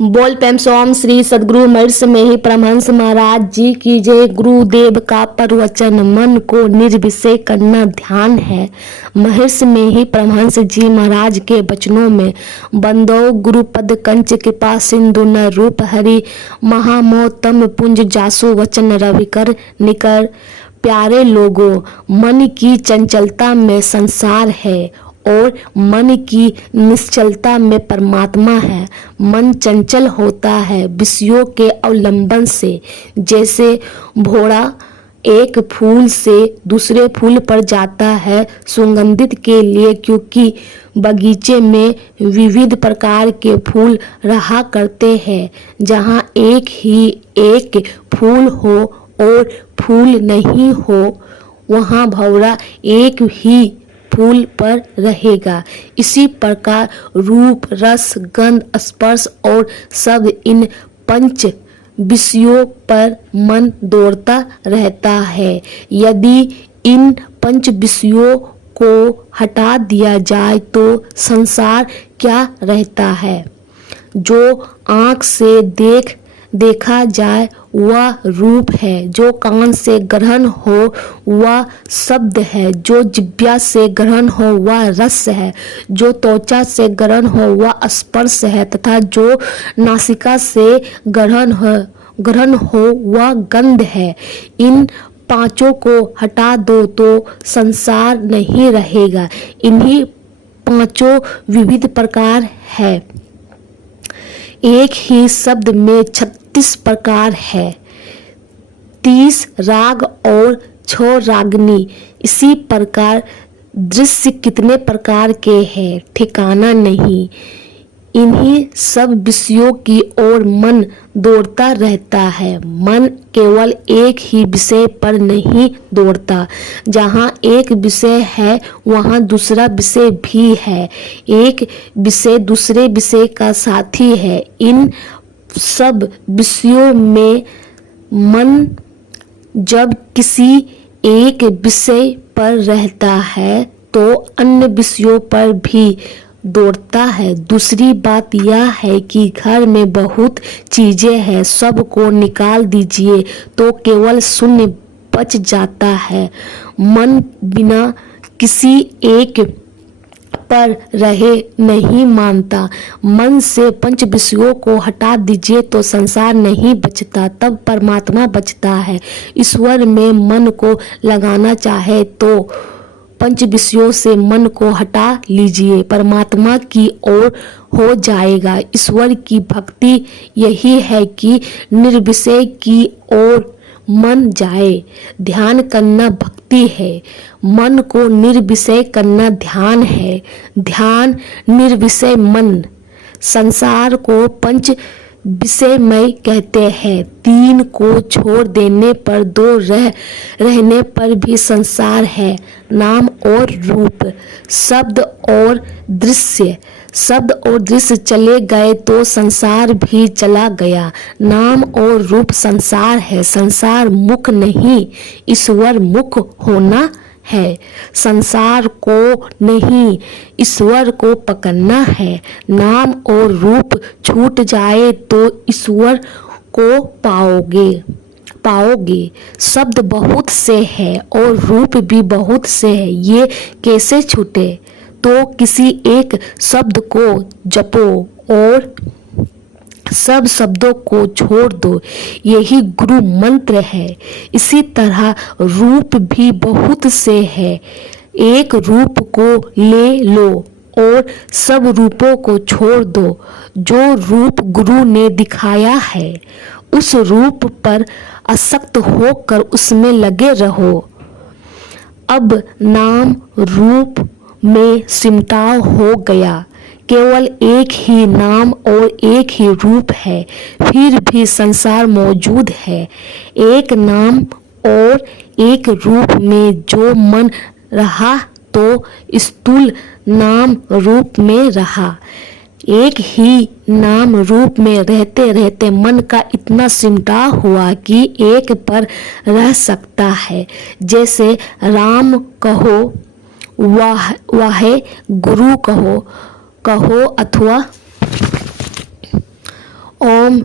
बोल पैम सोम श्री सदगुरु महर्षि में ही परमहंस महाराज जी की जय। गुरुदेव का प्रवचन मन को निर्विषय करना ध्यान है। महर्षि में ही परमहंस जी महाराज के वचनों में बंदो गुरुपद कंच कृपा सिंधु न रूप हरि महामोतम पुंज जासु वचन रविकर निकर। प्यारे लोगों, मन की चंचलता में संसार है और मन की निश्चलता में परमात्मा है। मन चंचल होता है विषयों के अवलंबन से, जैसे घोड़ा एक फूल से दूसरे फूल पर जाता है सुगंधित के लिए, क्योंकि बगीचे में विविध प्रकार के फूल रहा करते हैं। जहाँ एक ही एक फूल हो और फूल नहीं हो, वहाँ भौरा एक ही फूल पर रहेगा। इसी प्रकार रूप, रस, गंध, स्पर्श और शब्द, इन पंच विषयों पर मन दौड़ता रहता है। यदि इन पंच विषयों को हटा दिया जाए तो संसार क्या रहता है? जो आँख से देखा जाए वह रूप है, जो कान से ग्रहण हो वह शब्द है, जो जिह्वा से ग्रहण हो वह रस है, जो त्वचा से ग्रहण हो वह स्पर्श है, तथा जो नासिका से ग्रहण हो वह गंध है। इन पांचों को हटा दो तो संसार नहीं रहेगा। इन्हीं पांचों विविध प्रकार है। एक ही शब्द में 36 प्रकार है, 30 राग और 6 रागनी। इसी प्रकार दृश्य कितने प्रकार के हैं ठिकाना नहीं। इन्हीं सब विषयों की ओर मन दौड़ता रहता है। मन केवल एक ही विषय पर नहीं दौड़ता। जहाँ एक विषय है वहाँ दूसरा विषय भी है। एक विषय दूसरे विषय का साथी है। इन सब विषयों में मन जब किसी एक विषय पर रहता है तो अन्य विषयों पर भी दौड़ता है। दूसरी बात यह है कि घर में बहुत चीजें हैं, सबको निकाल दीजिए तो केवल शून्य बच जाता है। मन बिना किसी एक पर रहे नहीं मानता। मन से पंच विषयों को हटा दीजिए तो संसार नहीं बचता, तब परमात्मा बचता है। ईश्वर में मन को लगाना चाहे तो पंच विषयों से मन को हटा लीजिए, परमात्मा की ओर हो जाएगा। ईश्वर की भक्ति यही है कि निर्विषय की ओर मन जाए। ध्यान करना भक्ति है, मन को निर्विषय करना ध्यान है। ध्यान निर्विषय मन। संसार को पंच विषयमय कहते हैं। 3 को छोड़ देने पर 2 रहने पर भी संसार है, नाम और रूप, शब्द और दृश्य। शब्द और दृश्य चले गए तो संसार भी चला गया। नाम और रूप संसार है। संसार मुख नहीं, ईश्वर मुख होना है। संसार को नहीं, ईश्वर को पकड़ना है। नाम और रूप छूट जाए तो ईश्वर को पाओगे। शब्द बहुत से है और रूप भी बहुत से है, ये कैसे छूटे? तो किसी एक शब्द को जपो और सब शब्दों को छोड़ दो, यही गुरु मंत्र है। इसी तरह रूप भी बहुत से है। एक रूप को ले लो और सब रूपों को छोड़ दो। जो रूप गुरु ने दिखाया है उस रूप पर आसक्त होकर उसमें लगे रहो। अब नाम रूप में सिमटाव हो गया। केवल एक ही नाम और एक ही रूप है, फिर भी संसार मौजूद है। एक नाम और एक रूप में जो मन रहा तो स्थूल नाम रूप में रहा। एक ही नाम रूप में रहते रहते मन का इतना सिमटाव हुआ कि एक पर रह सकता है। जैसे राम कहो, वाहे गुरु कहो अथवा ओम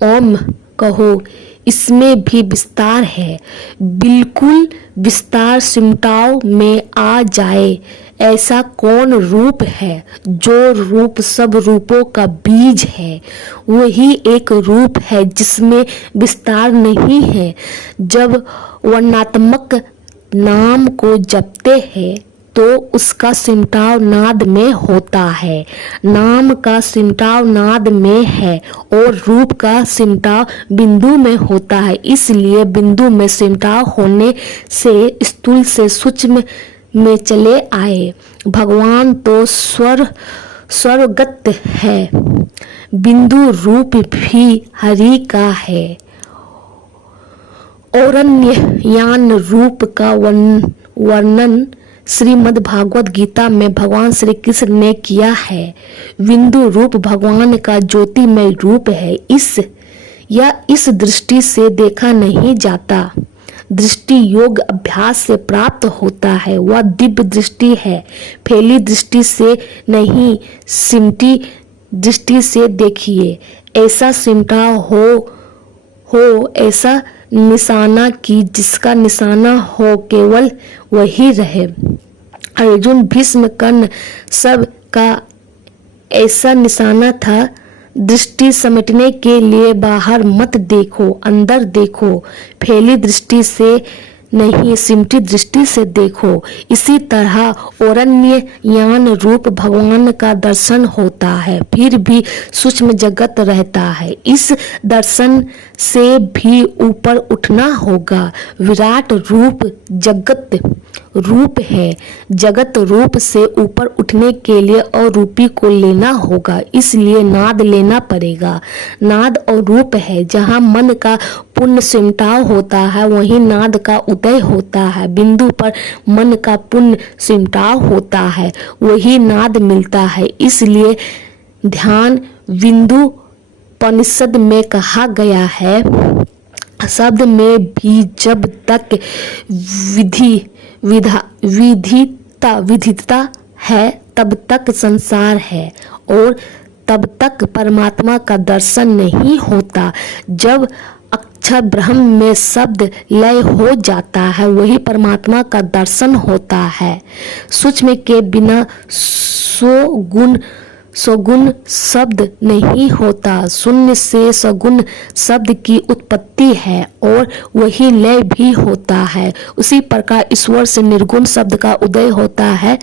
ओम कहो, इसमें भी विस्तार है। बिल्कुल विस्तार सिमटाओ में आ जाए, ऐसा कौन रूप है? जो रूप सब रूपों का बीज है, वही एक रूप है जिसमें विस्तार नहीं है। जब वर्णात्मक नाम को जपते हैं तो उसका सिमटाव नाद में होता है। नाम का सिमटाव नाद में है और रूप का सिमटाव बिंदु में होता है। इसलिए बिंदु में सिमटाव होने से स्थूल से सूक्ष्म में चले आए। भगवान तो स्वर्गत है, बिंदु रूप भी हरि का है। औरन्य यान रूप का वर्णन श्रीमद् भागवत गीता में भगवान श्री कृष्ण ने किया है। बिंदु रूप भगवान का ज्योतिमय रूप है। इस दृष्टि से देखा नहीं जाता, दृष्टि योग अभ्यास से प्राप्त होता है। वह दिव्य दृष्टि है, फैली दृष्टि से नहीं, सिमटी दृष्टि से देखिए। ऐसा सिमटा हो ऐसा निशाना कि जिसका निशाना हो केवल वही रहे। अर्जुन, भीष्म, कर्ण सब का ऐसा निशाना था। दृष्टि समेटने के लिए बाहर मत देखो, अंदर देखो। फैली दृष्टि से नहीं, सिमटी दृष्टि से देखो। इसी तरह औरन्य यान रूप भगवान का दर्शन होता है, फिर भी सूक्ष्म जगत रहता है। इस दर्शन से भी ऊपर उठना होगा। विराट रूप जगत रूप है। जगत रूप से ऊपर उठने के लिए अरूपी को लेना होगा, इसलिए नाद लेना पड़ेगा। नाद और रूप है। जहाँ मन का पुण्य सिमटाव होता है वहीं नाद का उदय होता है। बिंदु पर मन का पुण्य सिमटाव होता है, वही नाद मिलता है। इसलिए ध्यान बिंदु उपनिषद में कहा गया है, शब्द में भी जब तक विधिता है तब तक संसार है और तब तक परमात्मा का दर्शन नहीं होता। जब अक्षर ब्रह्म में शब्द लय हो जाता है वही परमात्मा का दर्शन होता है। सूक्ष्म के बिना सगुण शब्द नहीं होता। शून्य से सगुण शब्द की उत्पत्ति है और वही लय भी होता है। उसी प्रकार ईश्वर से निर्गुण शब्द का उदय होता है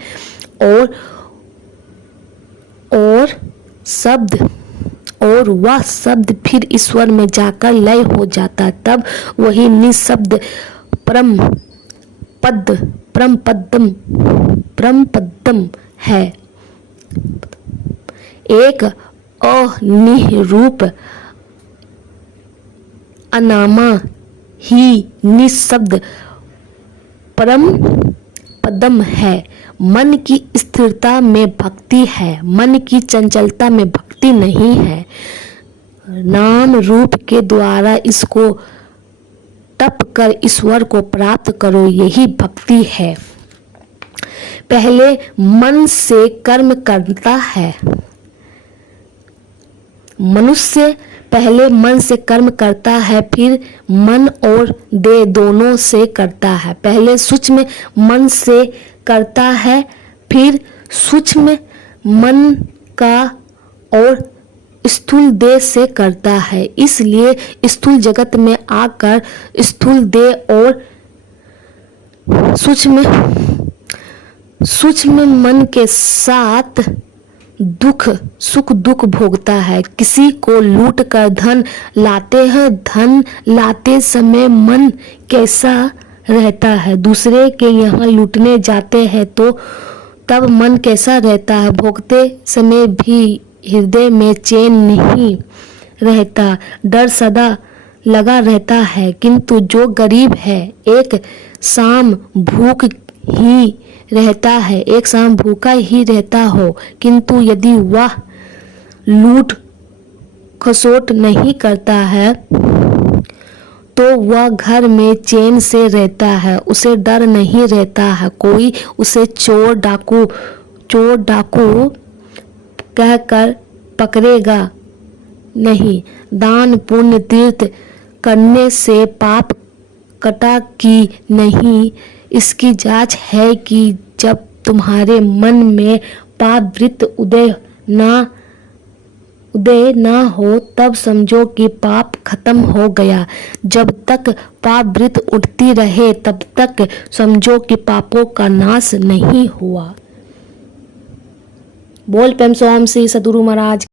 और वह शब्द फिर ईश्वर में जाकर लय हो जाता है। तब वही निशब्द परम पदम है। एक अनिरूप अनामा ही निशब्द परम पदम है। मन की स्थिरता में भक्ति है, मन की चंचलता में भक्ति नहीं है। नाम रूप के द्वारा इसको तप कर ईश्वर को प्राप्त करो, यही भक्ति है। पहले मन से कर्म करता है। मनुष्य पहले मन से कर्म करता है, फिर मन और देह दोनों से करता है। पहले सूक्ष्म मन से करता है, फिर सूक्ष्म मन का और स्थूल देह से करता है। इसलिए स्थूल जगत में आकर स्थूल देह और सूक्ष्म मन के साथ सुख दुख भोगता है। किसी को लूट कर धन लाते हैं, धन लाते समय मन कैसा रहता है? दूसरे के यहाँ लूटने जाते हैं तो तब मन कैसा रहता है? भोगते समय भी हृदय में चैन नहीं रहता, डर सदा लगा रहता है। किंतु जो गरीब है एक शाम भूख ही रहता है, एक शाम भूखा ही रहता हो, किंतु यदि वह लूट खसोट नहीं करता है तो वह घर में चैन से रहता है, उसे डर नहीं रहता है। कोई उसे चोर डाकू कहकर पकड़ेगा नहीं। दान पुण्य तीर्थ करने से पाप कटा कि नहीं, इसकी जांच है कि जब तुम्हारे मन में पाप वृत्ति उदय ना हो तब समझो कि पाप खत्म हो गया। जब तक पाप वृत्ति उठती रहे तब तक समझो कि पापों का नाश नहीं हुआ। बोल प्रेम से ओम श्री सद्गुरु महाराज।